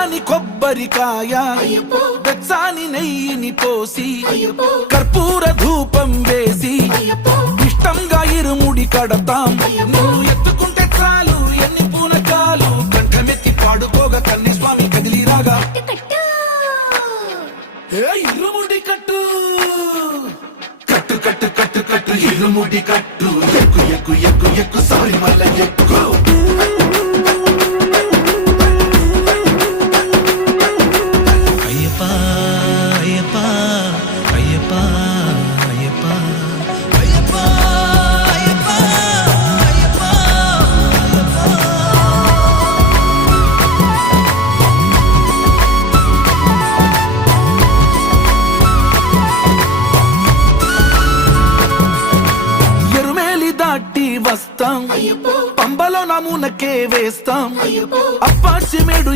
పచ్చాని కొబ్బరికాయ వెచ్చాని నెయ్యిని పోసి కర్పూర ధూపం వేసి ఇష్టంగా ఇరుముడి కడతాం. నువ్వు ఎత్తుకుంటే చాలు ఎన్ని పూనకాలు కంఠమెత్తి పాడుకోగా కన్యస్వామి కదిలిరాగా ఇరుముడి కట్టు కట్టు కట్టు కట్టు కట్టు ఇరుముడి కట్టు ఎక్కు ఎక్కు ఎక్కు ఎక్కు సారి మల్ల ఎక్కు. వస్తాం పంబలో నమూనకే వేస్తాం అప్పాచి మేడు